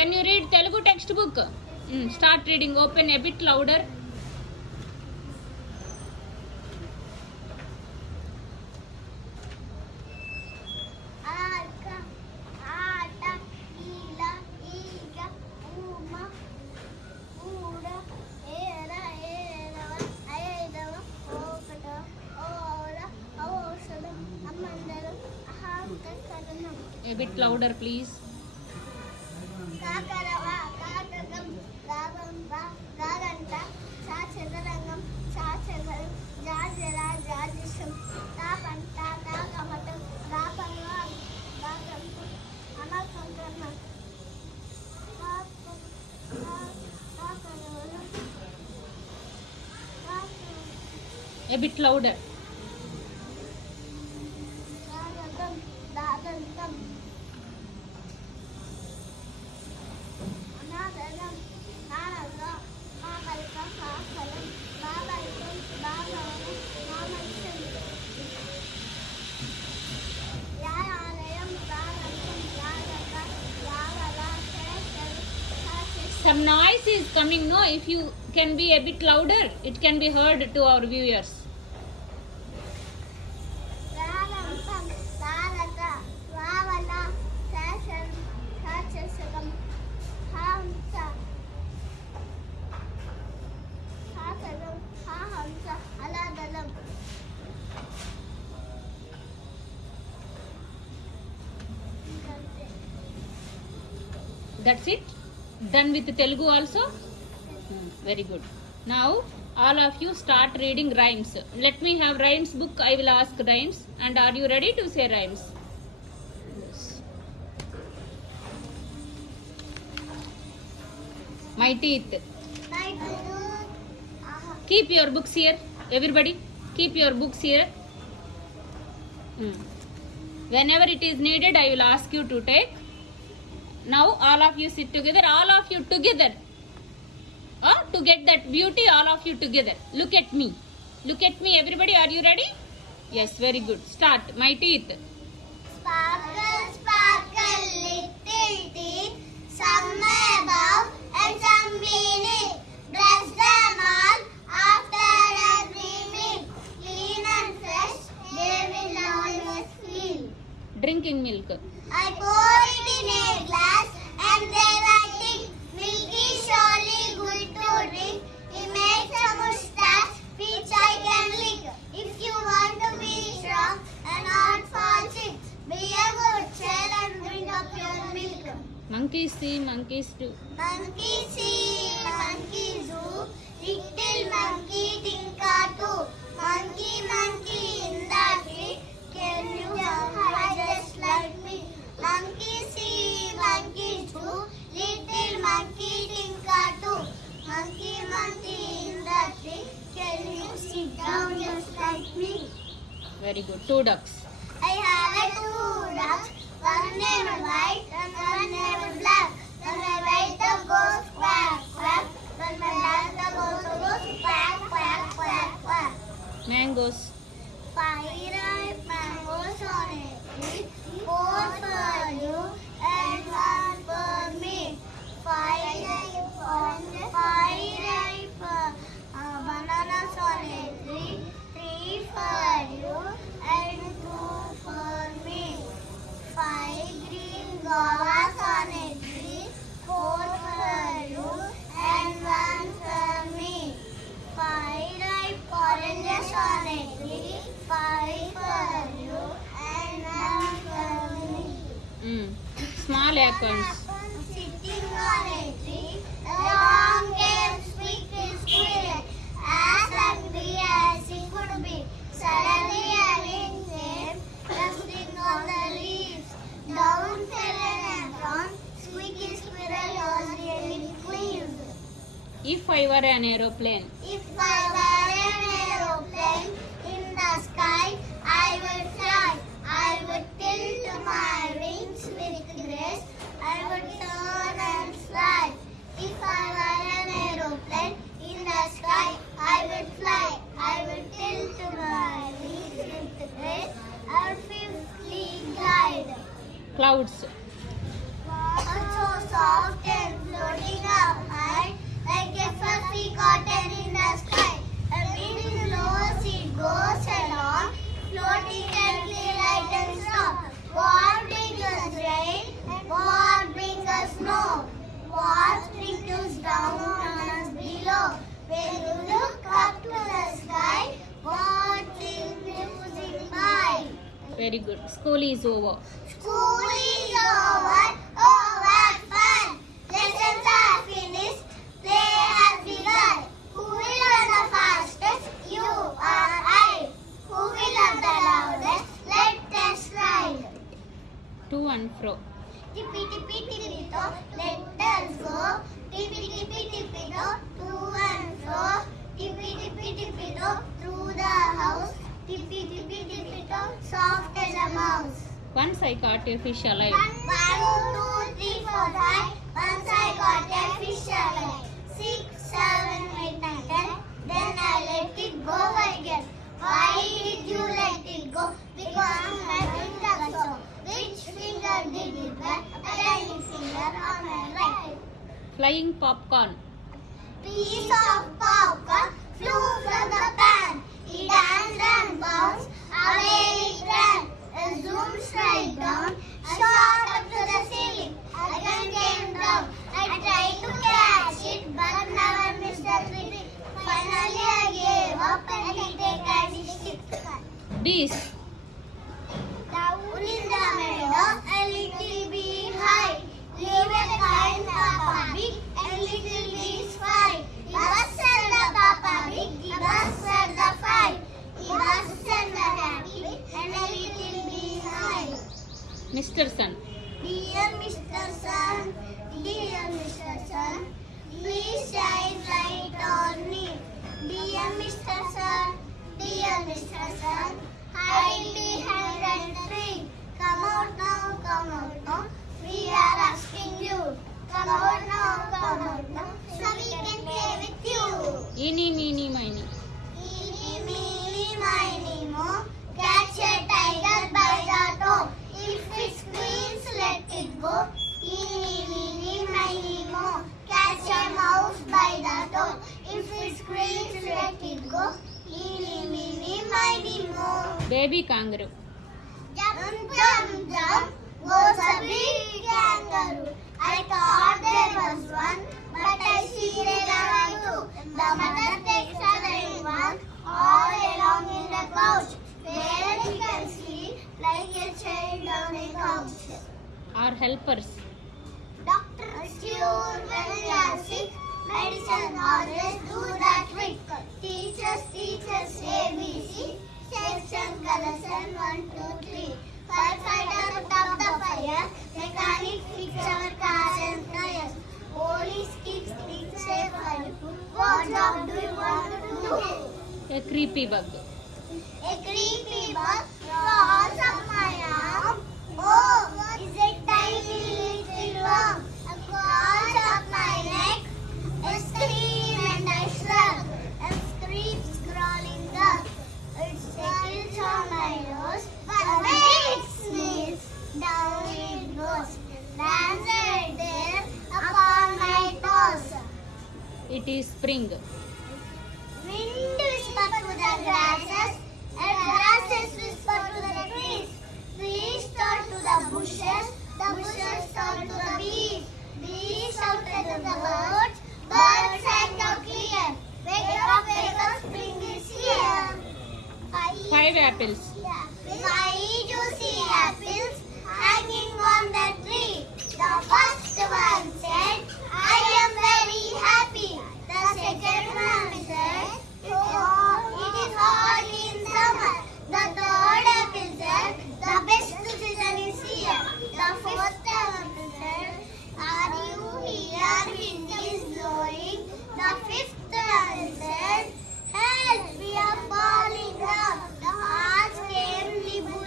Can you read Telugu textbook? Start reading. Open a bit louder. A bit louder, please. A bit louder. Some noise is coming, no? If you can be a bit louder, it can be heard to our viewers. That's it? Done with Telugu also? Very good. Now all of you start reading rhymes. Let me have rhymes book. I will ask rhymes. And are you ready to say rhymes? Yes. My teeth. Keep your books here. Everybody, keep your books here. Whenever it is needed, I will ask you to take. Now all of you sit together. All of you together. To get that beauty, all of you together. Look at me. Look at me, everybody. Are you ready? Yes, very good. Start. My teeth. Sparkle, sparkle, little teeth. Some above and some beneath. Brush them all after every meal. Clean and fresh, they will always feel. Drinking milk. I pour it in a glass and there I think milky surely good to drink. It makes a mustache which I can lick. If you want to be strong and not fall sick, be a good child and bring up your milk. Monkeys see, monkeys do. Monkey see, monkey do, little monkey tinka too. Monkey, monkey in the tree, can you jump high just like me? Monkey see, monkey do, little monkey tinka too. Monkey, monkey in the tree, can you sit down just like me? Very good. 2 ducks. I have a 2 ducks, one named white and one named black. When my white duck goes quack, quack, when my black duck goes quack, quack, quack, quack. Mangoes. 5 ripe mangoes on a tree, 4 for you and 1 for me. 5 ripe bananas on a tree, 3 for you and 2 for me. 5 green guavas on a tree, 4 for you and 1 for me. 5 ripe oranges on a tree, 5 for you and 1 for me. Small acorns. Sitting on a tree, a long game squeaky squealing, as angry as he could be. Suddenly a wind came, dusting on the leaves. Down fell an acorn, squeaky squirrel was really pleased. If I were an aeroplane. If I were an aeroplane in the sky, I would fly. I would tilt my wings with grace. I would turn and slide. If I were an aeroplane in the sky, I would fly. I would tilt my wings with grace. I would swiftly glide. Clouds. Water so soft down on us below. When you look up to the sky, what will music by? Very good. School is over. School is over. Oh, what fun! Lessons are finished. Play has begun. Who will run the fastest? You or I. Who will run the loudest? Let us ride. To and fro. Tippy tippy tippy to, let us go. Tippy tippy tippy to, to and fro. Tippy tippy tippy to, through the house. Tippy tippy tippy to, soft as a mouse. Once I caught a fish alive. 1, 2, 3, 4, 5. Once I got a fish alive. 6, 7, 8, 9, 10. Then I let it go again. Why did you let it go? Because my finger saw. Which finger did it well? A tiny finger on my right. Flying popcorn. Piece of popcorn flew from the pan. It danced and bounced. Away it ran. It zoomed straight down. Shot up to the ceiling. Again came down. I tried to catch it, but never missed the trick. Finally I gave up and hit a candy stick. Bees. Down in the meadow, a little bee high. Leave a kind Papa Big, and little bees fly. He was and the Papa Big, he was and the five. He was and the happy, and a little bee high. Mr. Sun. Dear Mr. Sun, dear Mr. Sun, please shine light on me. Dear Mr. Sun, dear Mr. Sun, hide behind the tree. Come out now, we are asking you. Come out now, so we can play with you. Eeny, meeny, miny. Eeny, meeny, miny, mo, catch a tiger by the toe. If it screams, let it go. Eeny, meeny, miny, mo, catch a mouse by the toe. If it screams, let it go. Eeny, meeny, miny, mo. Baby kangaroo. Jump, jump, jump, goes a big kangaroo. I thought there was one, but I see there are two. The mother takes a little one all along in the couch, where he can sleep like a child on a couch. Our helpers. Doctors cure when we are sick. Medicine always do the trick. Teachers teach us ABC. Section colors and 1, 2, 3. Firefighter put out the fire. Mechanic fix our cars and tires. Police keeps things safe for you. What job do you want to do? A creepy bug. A creepy bug crawls up my arm. Oh, is a tiny little worm. Crawls up my neck. I scream and I shrug. And screams crawling up. It settles on my nose. But when it sneezes, down it goes. Lands right there upon my toes. It is spring. Wind whisper to the grasses, and grasses whisper to the trees. Trees turn to the bushes turn to the bees. Bees shouted to the birds, birds sang out clear. Wake up, spring is here. 5 apples. 5 juicy apples hanging on the tree. The first one said, I am very happy. The second one said, it is hot in summer. The third apple said, the best season is here. The fourth apple said, are you here? Wind is blowing. The fifth one said, help, we are falling down. The hearts came nibble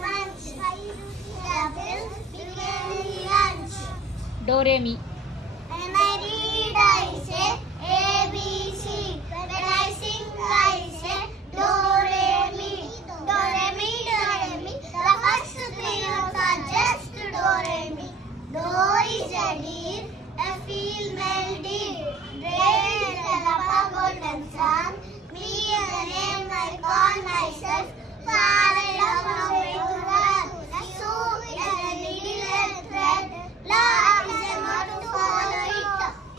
munch. The apples became lunch. Do, re, mi. When I read, I say A, B, C. When I sing, I say Do, Re, Mi. Do, Re, Mi, Do, Re, Mi. The first 3 notes are just Do, Re, Mi. Do is a deer, a female deer. Re is a lapa golden sun. Me is the name I call myself. Far along away to run. So is a needle and thread. La is a knot to follow it. T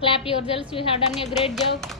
Clap yourselves. You have done a great job.